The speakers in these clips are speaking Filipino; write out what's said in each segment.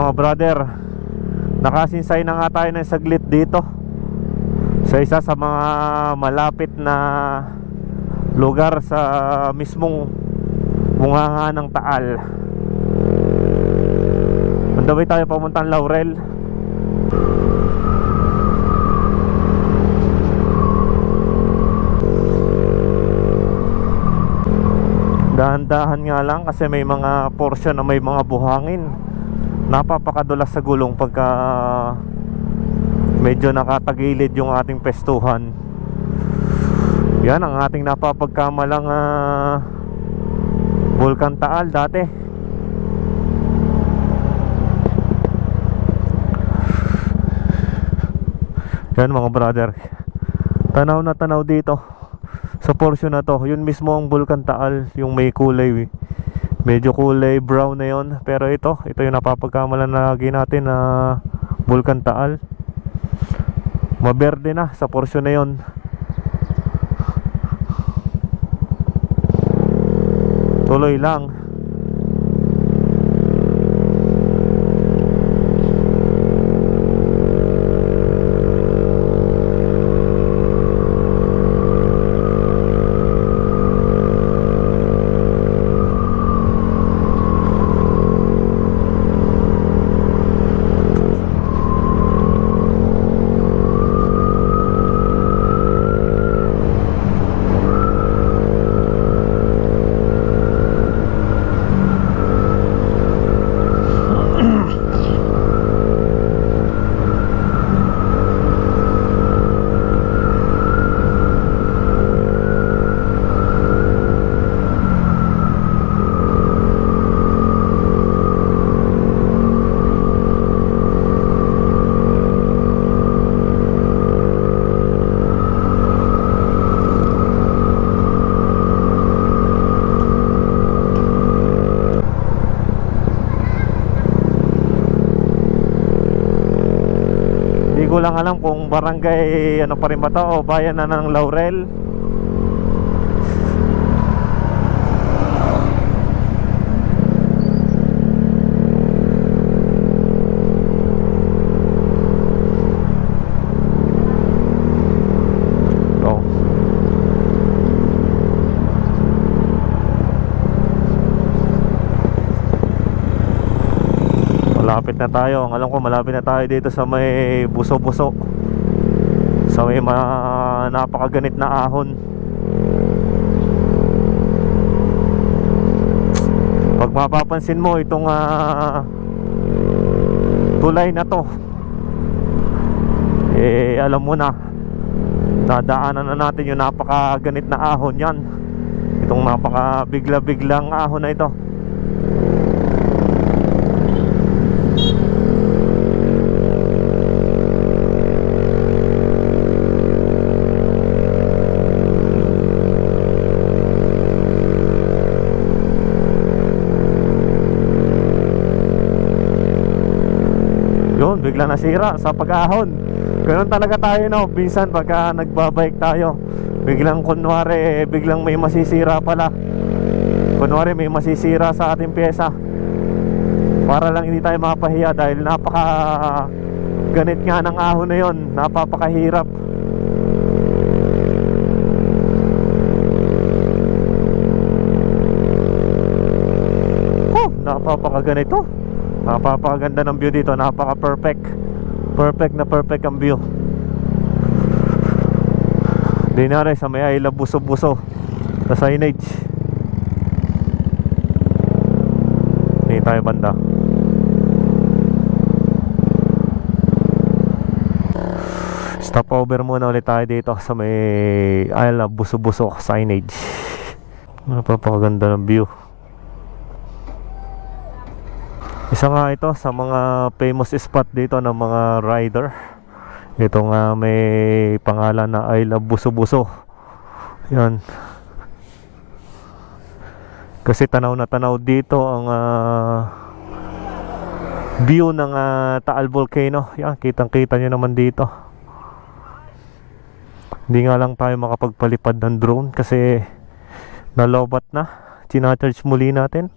Yan mga brother, nakasinsay na nga tayo ng saglit dito sa isa sa mga malapit na lugar sa mismong bunganga ng Taal. On the way tayo papuntang Laurel. Dahan-dahan nga lang kasi may mga portion na may mga buhangin. Napapakadulas sa gulong pagka medyo nakatagilid yung ating pestuhan. Yan ang ating napapagkamalang Bulkan Taal dati. Yan mga brother, tanaw na tanaw dito sa portion na to. Yun mismo ang Bulkan Taal, yung may kulay, medyo kulay brown na yun. Pero ito yung napapagkamalan na lagi natin na Bulkan Taal. Maberde na sa portion na yun. Tuloy lang. Hindi ko lang alam kung barangay ano pa rin ba to o bayan na ng Laurel. Malapit na tayo. Ang alam ko malapit na tayo dito sa may buso-buso, sa may napakaganit na ahon. Pag mapapansin mo itong tulay na to, alam mo na nadaanan na natin yung napakaganit na ahon yan. Itong napakabigla-biglang ahon na ito. Bigla nasira sa pag-ahon. Ganun talaga tayo, no? Minsan pagka nagbabike tayo, biglang kunwari biglang may masisira pala. Kunwari may masisira sa ating pyesa, para lang hindi tayo mapahiya dahil napaka ganit nga ng ahon na yon. Napapakahirap. Napapakaganito. Napapakaganda ng view dito. Napaka-perfect. Perfect na perfect ang view. Di na rin sa may I Love Buso-Buso sa signage. Hindi tayo banda. Stop over muna ulit tayo dito sa may I Love Buso-Buso signage. Napapakaganda ng view. Isa nga ito sa mga famous spot dito ng mga rider. Ito nga may pangalan na I Love Buso-Buso. Yan. Kasi tanaw na tanaw dito ang view ng Taal Volcano. Yan, kitang-kita nyo naman dito. Hindi nga lang tayo makapagpalipad ng drone kasi nalobat na. Chinacharge muli natin.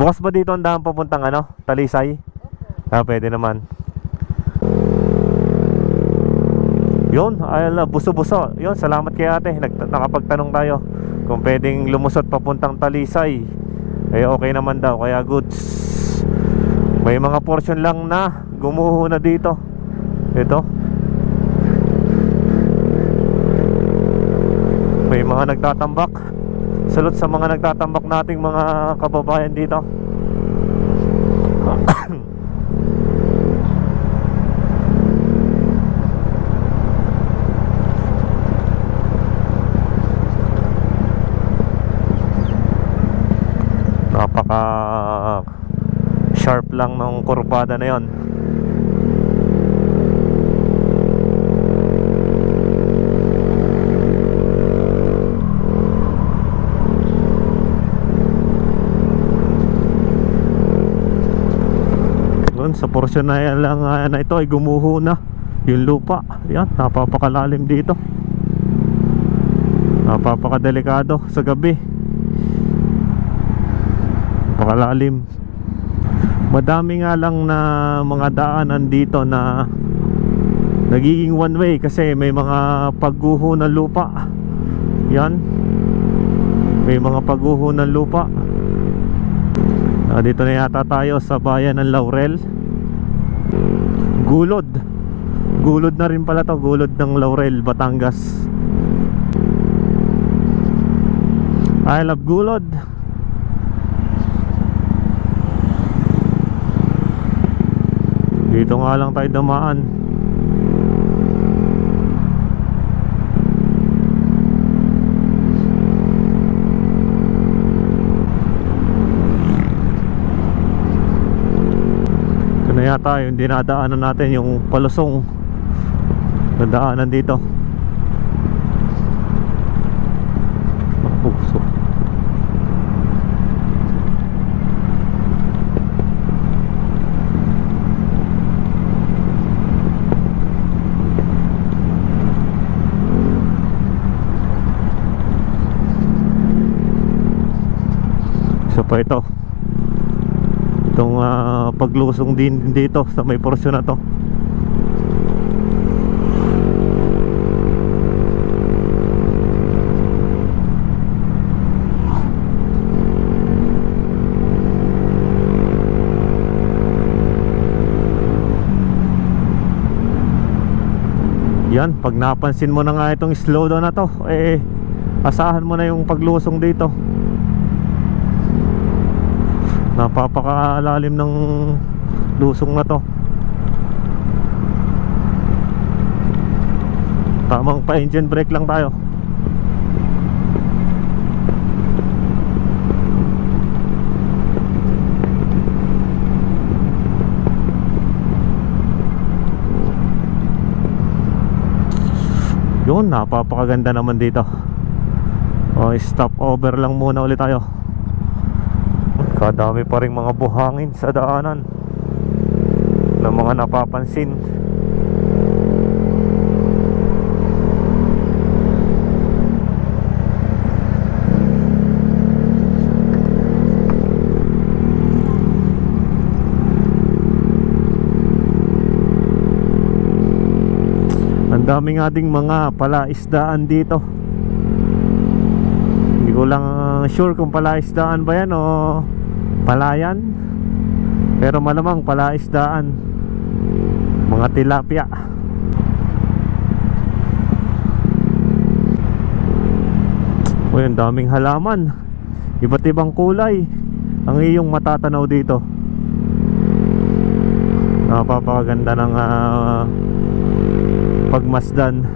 Bukas ba dito ang daan papuntang ano, Talisay? Ah, pwede naman. Yun, ayala, buso-buso. Yun, salamat kay ate. Nakapagtanong tayo kung pwedeng lumusot papuntang Talisay. Eh okay naman daw, kaya goods. May mga portion lang na gumuho na dito. Ito. May mga nagtatambak. Salute sa mga nagtatambak nating mga kababayan dito. Napaka sharp lang ng kurbada na yon. Doon sa portion na yan lang na ito ay gumuho na yung lupa. Yan, napapakalalim dito. Napapakadelikado sa gabi. Napakalalim. Madami nga lang na mga daanan dito na nagiging one way kasi may mga pagguho ng lupa. Yan, may mga pagguho ng lupa. Dito na yata tayo sa bayan ng Laurel. Gulod. Gulod na rin pala to. Gulod ng Laurel, Batangas. I love Gulod. Dito nga lang tayo dumaan. Ito na yata yung dinadaanan natin, yung palusong na daanan dito. Puso. Isa pa ito. Itong paglusong din dito sa may porsyon na to. Yan, pag napansin mo na nga itong slowdown na to, eh asahan mo na yung paglusong dito. Napapakalalim ng lusong na to. Tamang pa engine brake lang tayo. Yun, napapakaganda naman dito. O, stop over lang muna ulit tayo. Kadami pa rin mga buhangin sa daanan na mga napapansin. Ang dami nga ding mga palaisdaan dito. Hindi ko lang sure kung palaisdaan ba yan o palayan, pero malamang palaisdaan. Mga tilapia. Uy, ang daming halaman, iba't ibang kulay ang iyong matatanaw dito. Napapakaganda ng pagmasdan.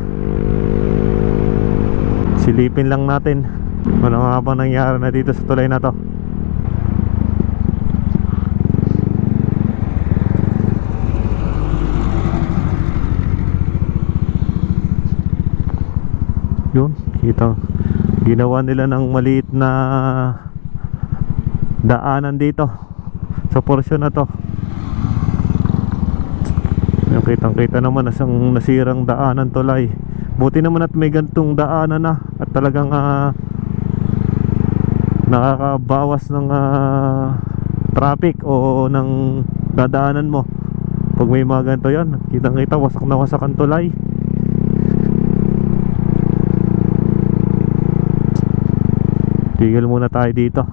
Silipin lang natin ano nga ba nangyari na dito sa tulay na to. Yun, kita, ginawa nila ng maliit na daanan dito sa porsyon na to. Yung kitang kita naman asang nasirang daanan tulay. Buti naman at may gantong daanan na at talagang nakakabawas ng traffic o ng dadaanan mo. Pag may mga ganito yan, kitang kita wasak na wasak ang tulay. Tigil muna tayo dito.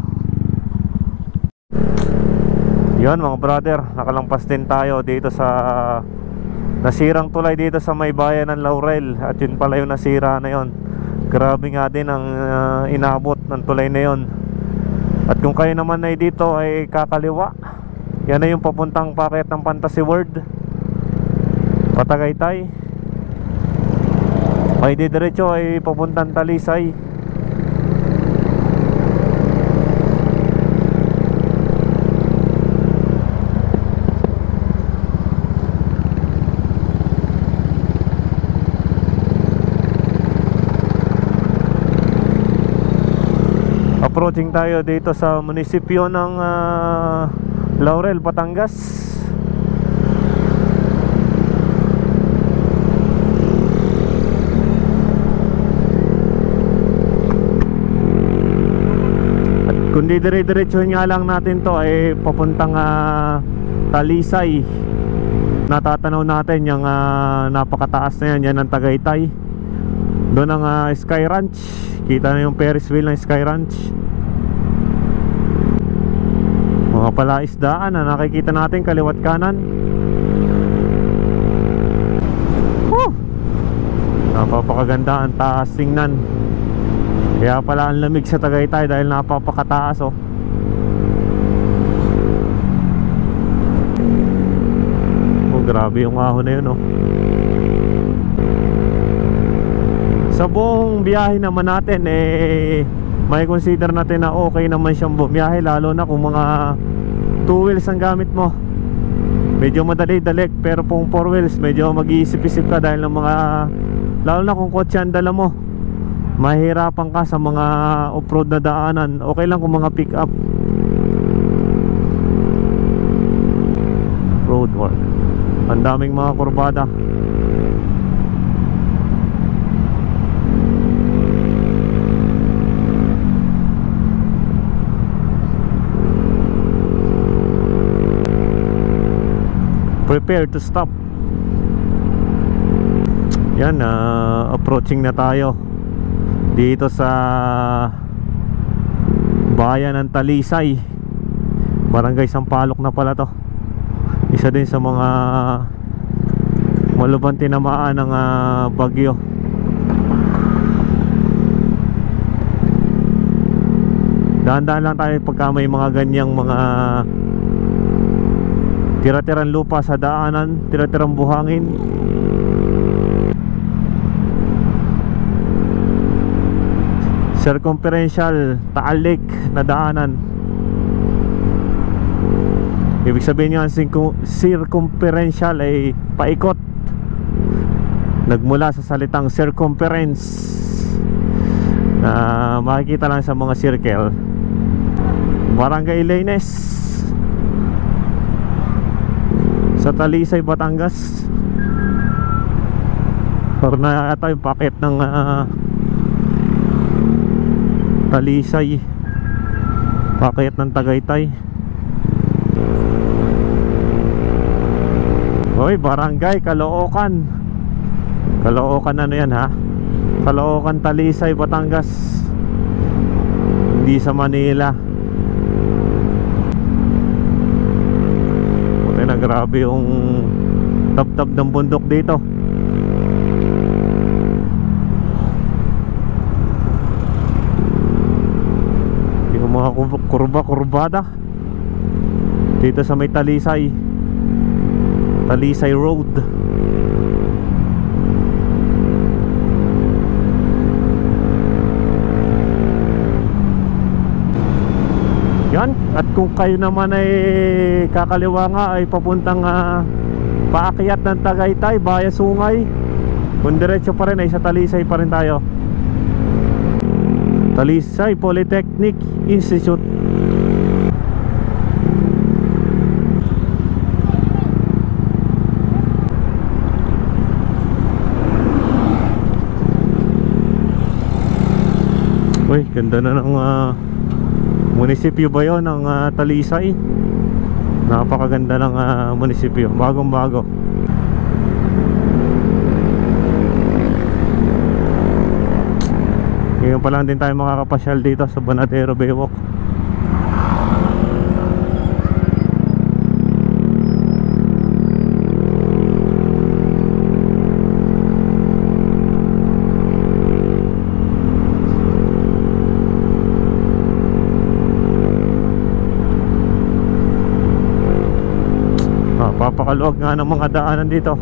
Yan mga brother, nakalampas din tayo dito sa nasirang tulay dito sa may bayan ng Laurel. At yun pala yung nasira na yon. Grabe nga din ang inabot ng tulay na yon. At kung kayo naman ay dito ay kakaliwa, yan na yung papuntang packet ng Fantasy World, Patagaytay. Ay didiretso ay papuntang Talisay. Approaching tayo dito sa munisipyo ng Laurel, Batangas. At kung dire-diretsuhin nga lang natin to ay papuntang Talisay, natatanaw natin yung napakataas na yan, yan ang Tagaytay. Doon ang Sky Ranch. Kita na yung Ferris wheel ng Sky Ranch. Mga palaisdaan na nakikita natin kaliwat kanan. Napapakaganda, ang taas tingnan. Kaya pala ang lamig sa Tagaytay dahil napapakataas oh. Oh, grabe yung ahon na yun oh. Sa buong biyahe naman natin may consider natin na okay naman siyang bumiyahe, lalo na kung mga 2 wheels ang gamit mo. Medyo madali-dalik, pero kung 4 wheels medyo mag-iisip-isip ka dahil ng mga, lalo na kung kotse ang dala mo, mahirapan ka sa mga off-road na daanan. Okay lang kung mga pick up. Roadwork, ang daming mga kurbada. Prepare to stop. Yan, approaching na tayo dito sa bayan ng Talisay, Barangay Sampaloc na pala to. Isa din sa mga malubhang tinamaan ng bagyo. Dahan-dahan lang tayo pagka may mga ganyang mga tira-tirang lupa sa daanan, tira-tirang buhangin. Circumferential, Taal Lake na daanan. Ibig sabihin nga circumferential ay paikot. Nagmula sa salitang circumference na makikita lang sa mga circle. Barangay Laines sa Talisay, Batangas. Para na ata yung packet ng Talisay, packet ng Tagaytay. Hoy, Barangay Caloocan. Caloocan ano yan ha? Caloocan, Talisay, Batangas. Hindi sa Manila. Na grabe yung tab-tab ng bundok dito. Yung mga kurba-kurbada dito sa may Talisay, Talisay Road. Yan, at kung kayo naman ay kakaliwa nga ay papuntang paakyat ng Tagaytay, Baya Sungay, kung diretso pa rin ay sa Talisay pa rin tayo. Talisay Polytechnic Institute. Uy, ganda na ng munisipyo ba yun ng Talisay? Napakaganda ng munisipyo, bagong bago. Ngayon pa lang din tayo makakapasyal dito sa Bonadero Baywalk. Papakaluwag nga ng mga daanan dito.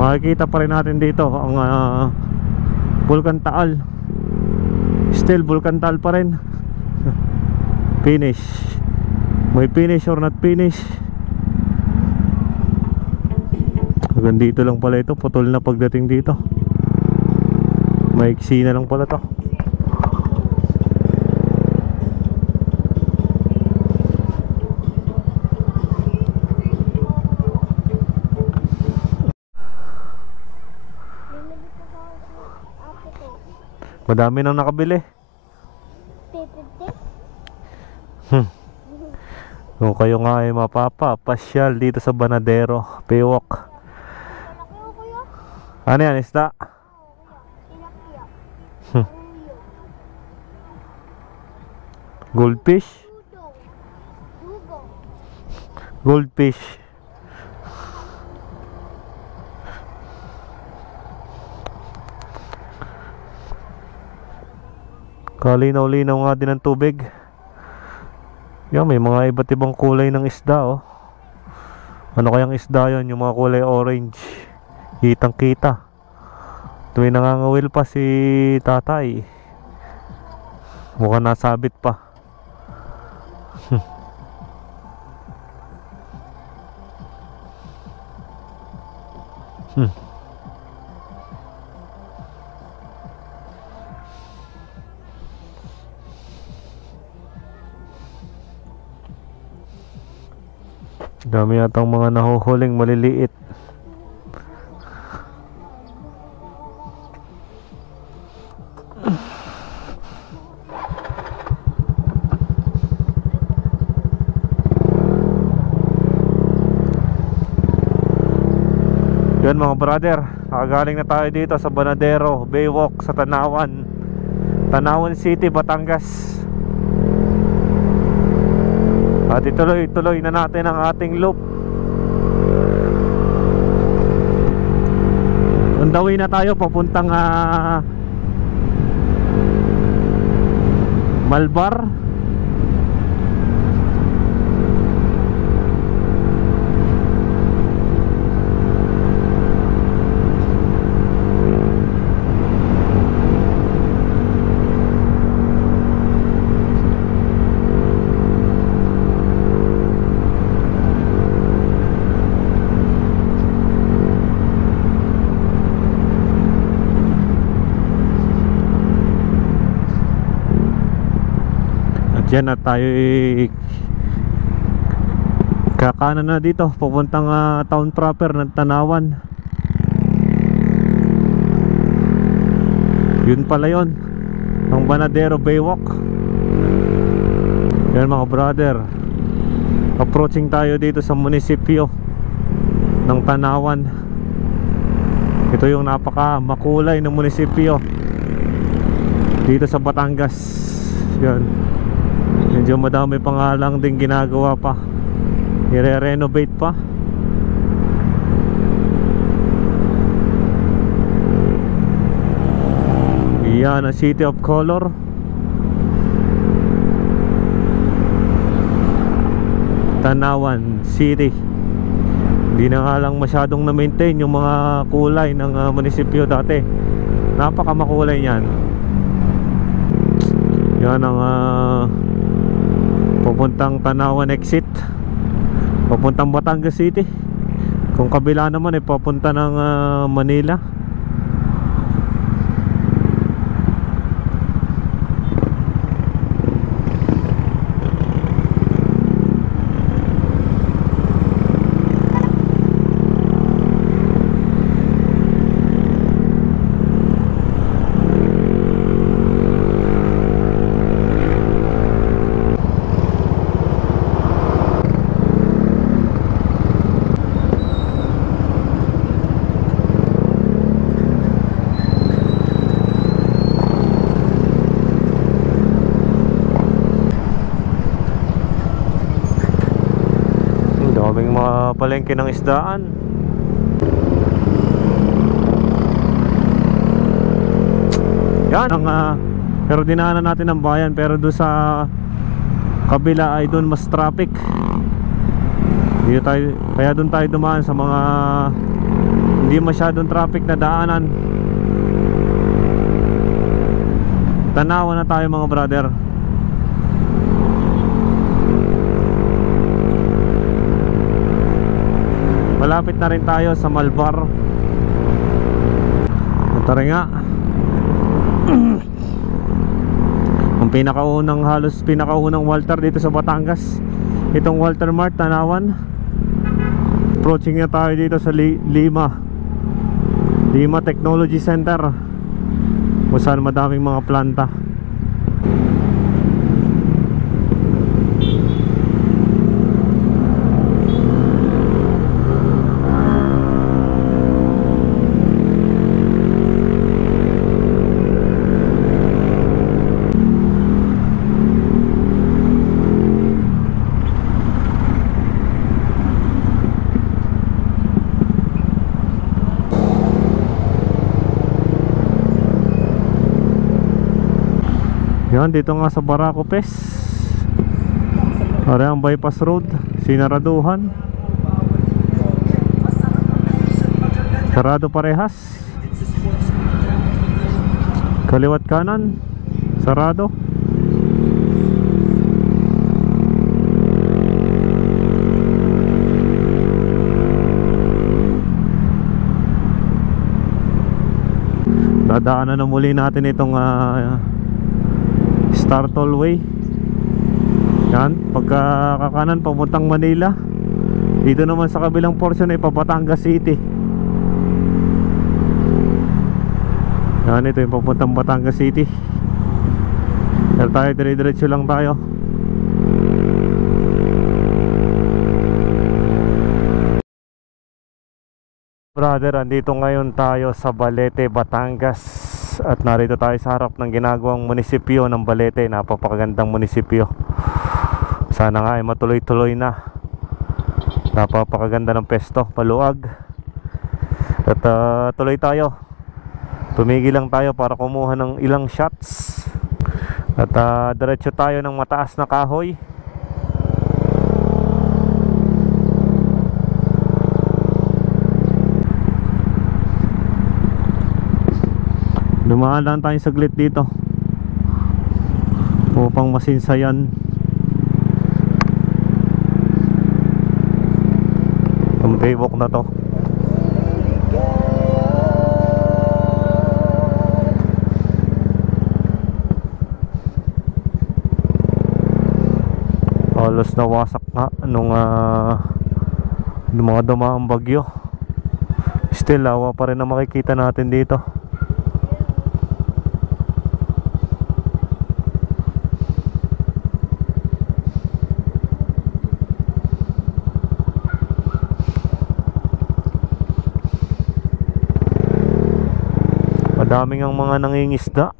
Makikita pa rin natin dito ang Bulkan Taal. Still Bulkan Taal pa rin. Finish. May finish or not finish. Hanggang dito lang pala ito. Putol na pagdating dito. Maiksi na lang pala to. Madami nang nakabili. Kung kayo nga ay mapapasyal dito sa Bonadero Baywalk. Ano yan, isda? Goldfish? Goldfish. Kalinaw-linaw nga din ang tubig. Yan, may mga iba't ibang kulay ng isda, oh. Ano kayang isda yon? Yung mga kulay orange. Kitang kita. Tuwing nangangawil pa si tatay. Mukhang nasabit pa. Dami yatang mga nahuhuling maliliit. Yan mga brother, nakagaling na tayo dito sa Bonadero Baywalk sa Tanawan, Tanawan City, Batangas. At ituloy-tuloy na natin ang ating loop. On the way na tayo papuntang Malbar. Yan at tayo kakanan na dito papuntang town proper ng Tanawan. Yun pala yun, ang Bonadero Baywalk. Yan mga brother, approaching tayo dito sa munisipyo ng Tanawan. Ito yung napaka makulay na munisipyo dito sa Batangas. Yan, medyo madami pa nga lang din ginagawa pa, i-renovate pa. Yan ang City of Color. Tanawan City. Hindi na nga lang masyadong na-maintain yung mga kulay ng munisipyo dati. Napaka makulay niyan. Yan ang papuntang Tanawan exit, papuntang Batangas City. Kung kabila naman ay papunta ng Manila. Daming mga palengke ng isdaan. Yan ang pero dinaanan natin ang bayan, pero doon sa kabila ay doon mas traffic. Dito tayo, kaya doon tayo dumaan sa mga hindi masyadong traffic na daanan. Tanawan na tayo mga brother. Malapit na rin tayo sa Malbar. Tara nga. Ang pinakaunang Walter dito sa Batangas, itong Walter Mart Tanawan. Approaching na tayo dito sa Lima Technology Center, kung saan madaming mga planta. Yan, dito nga sa Barako Pes. Are ang bypass road, sinaraduhan. Sarado parehas. Kaliwat kanan, sarado. Dadaanan na muli natin itong Star Tollway. Yan, pagka kakanan papuntang Manila. Dito naman sa kabilang portion ay Batangas City. Yan, ito yung papuntang Batangas City. Pero tayo, dire-diretso lang tayo. Brother, andito ngayon tayo sa Balete, Batangas. At narito tayo sa harap ng ginagawang munisipyo ng Balete. Napapakagandang munisipyo. Sana nga ay matuloy-tuloy na. Napapakaganda ng pesto, paluag. At tuloy tayo. Tumigil lang tayo para kumuha ng ilang shots. At diretso tayo ng mataas na kahoy. Dumaan lang tayo saglit dito upang masinsayan ang baywalk na to. Halos nawasak nga nung mga dumaang bagyo. Still lawa pa rin na makikita natin dito. Daming ang mga nangingisda.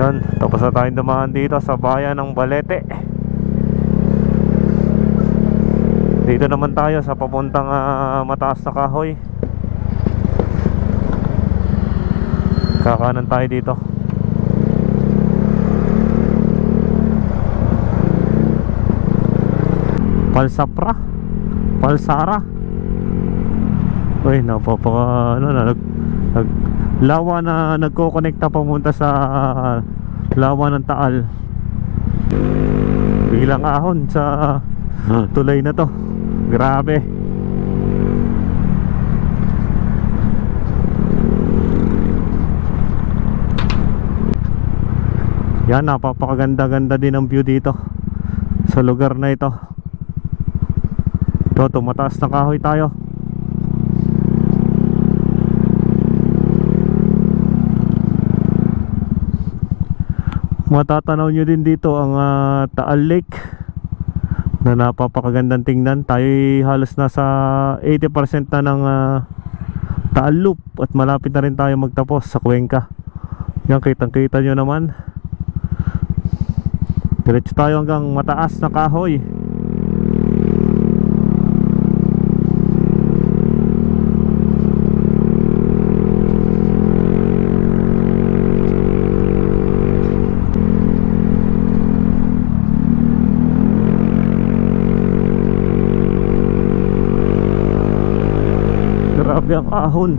Yan, tapos na tayong dumaan dito sa bayan ng Balete. Dito naman tayo sa papuntang mataas na kahoy. Kakanan tayo dito. Palsara. Uy, napapaka lawa na nagko-connecta pamunta sa lawa ng Taal. Bilang ahon sa tulay na to. Grabe. Yan, napapakaganda-ganda din ang view dito sa lugar na ito. Ito, tumataas na kahoy tayo. Matatanaw nyo din dito ang Taal Lake na napapakagandang tingnan. Tayo halos nasa 80% na ng Taal Loop at malapit na rin tayo magtapos sa Cuenca. Yan, kitang kita nyo naman. Diretso tayo hanggang mataas na kahoy. Grabe ang ahon.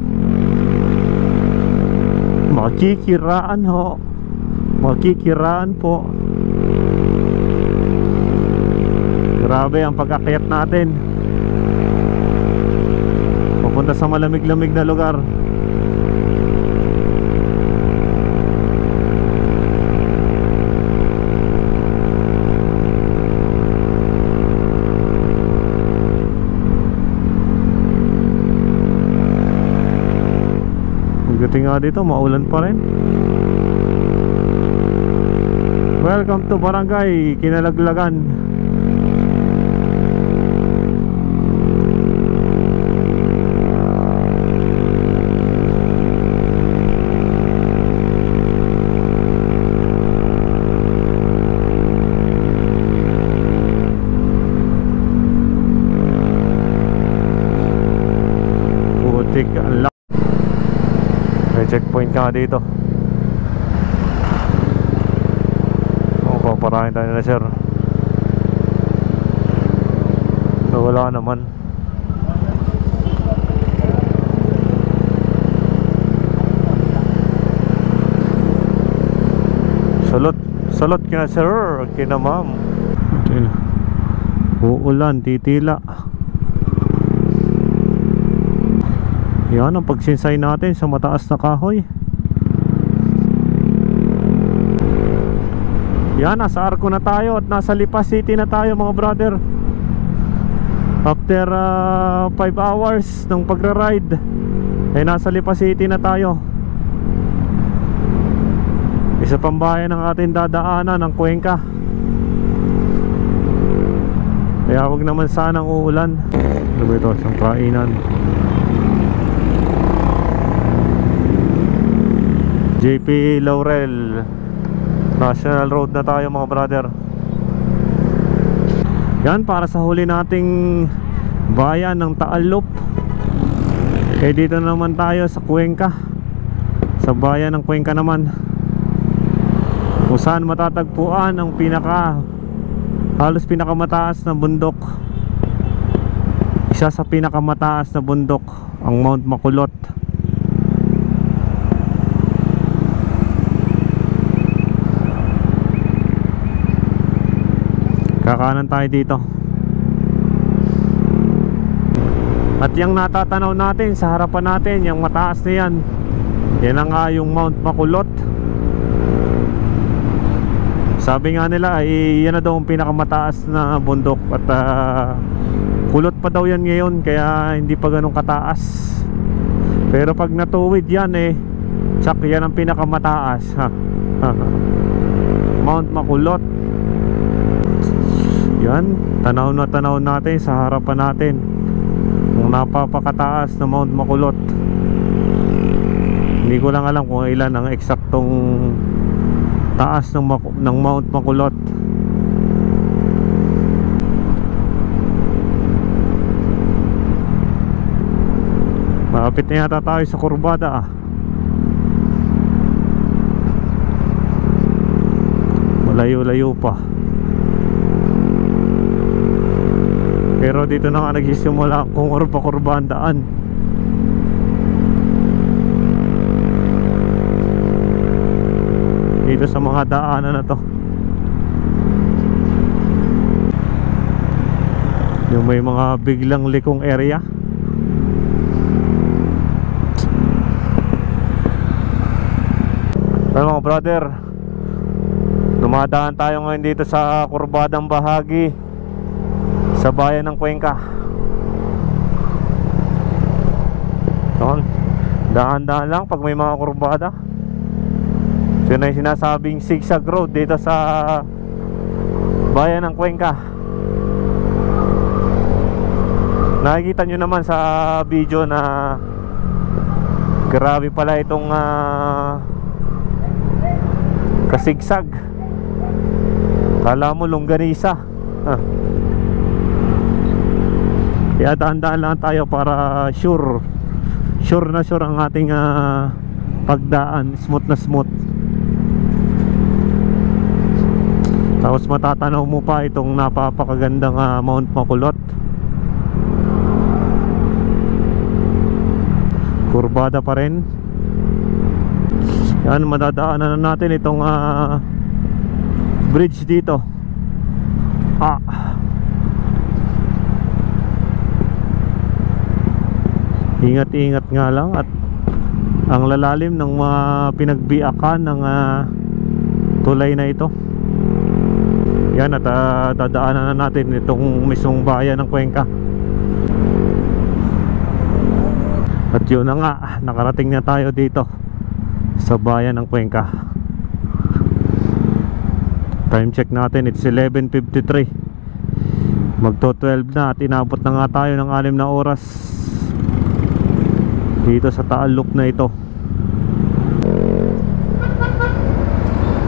Makikiraan ho. Makikiraan po. Grabe ang pag-akyat natin papunta sa malamig-lamig na lugar. Buti nga dito maulan pa rin. Welcome to Barangay Kinalaglagan. Putik ang laki. May checkpoint ka dito. Paparahin tayo na sir. Wala naman. Salot kina sir, kina ma'am. Uulan, titila. Yan ang pagsinsay natin sa mataas na kahoy. Yan, nasa Arco na tayo at nasa Lipa City na tayo mga brother. After 5 hours ng pagra-ride, eh nasa Lipa City na tayo. Isa pang bayan ng ating dadaanan, ng Cuenca. Kaya huwag naman sanang uulan. Ano ba ito? Isang kainan. JP Laurel National Road na tayo mga brother. Yan, para sa huli nating bayan ng Taalop. Eh dito naman tayo sa Cuenca, sa bayan ng Cuenca naman, kung saan matatagpuan ang halos pinakamataas na bundok. Isa sa pinakamataas na bundok, ang Mount Makulot. Kakanan tayo dito. At yung natatanaw natin sa harapan natin, yung mataas na yan, yan ang yung Mount Makulot. Sabi nga nila ay yan na daw ang pinakamataas na bundok. At kulot pa daw yan ngayon, kaya hindi pa ganun kataas. Pero pag natuwid yan tsak yan ang pinakamataas. Mount Makulot. Yan, tanaw na tanaw natin sa harapan natin ang napapakataas na Mount Makulot. Hindi ko lang alam kung ilan ang eksaktong taas ng Mount Makulot. Malapit na yata tayo sa kurbada. Malayo-layo pa. Pero dito na nga nagsisimula kung kurba-kurba ang daan. Dito sa mga daanan na to, yung may mga biglang likong area. Pero mga brother, dumadaan tayo ngayon dito sa kurbadang bahagi sa bayan ng Cuenca. Dahan-dahan lang pag may mga kurbada. So yun ay sinasabing zigzag road dito sa bayan ng Cuenca. Nakikita nyo naman sa video na grabe pala itong kasigsag. Kala mo longganisa. Kaya dahan-dahan lang tayo para sure na sure ang ating pagdaan. Smooth na smooth. Tapos matatanaw mo pa itong napapakagandang Mount Makulot. Kurbada pa rin. Yan, madadaanan na natin itong bridge dito. Ingat-ingat nga lang. At ang lalalim ng mga pinagbiakan ng tulay na ito. Yan, at dadaanan na natin itong mismong bayan ng Cuenca. At yun na nga, nakarating na tayo dito sa bayan ng Cuenca. Time check natin, it's 11:53. Magto 12 na at inabot na nga tayo ng 6 na oras dito sa Taalok na ito.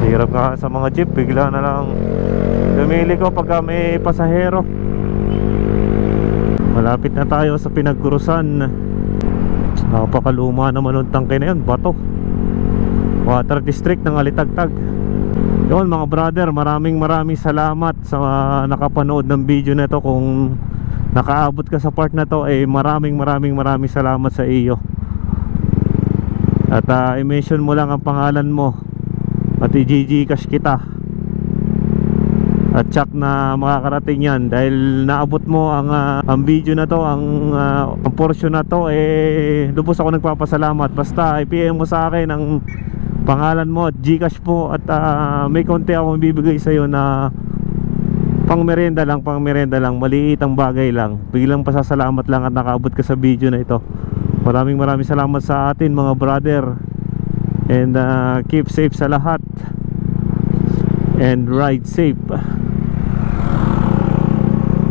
Hirap nga sa mga jeep, bigla na lang lumili ko pagka may pasahero. Malapit na tayo sa Pinagkurusan. Napakaluma naman ng tangke na yun, bato. Water District ng Alitagtag. Yun mga brother, maraming salamat sa nakapanood ng video na ito. Kung nakaabot ka sa part na to, maraming salamat sa iyo. At i-mention mo lang ang pangalan mo at i-GCash kita. At check na makakarating yan dahil naabot mo ang video na to, ang portion na to. Lubos ako nagpapasalamat. Basta i-PM mo sa akin ang pangalan mo at GCash mo. At may konti akong bibigay sa iyo na pang merienda lang, maliit ang bagay lang. Biglang pasasalamat lang at nakaabot ka sa video na ito. Maraming salamat sa atin mga brother. And keep safe sa lahat. And ride safe.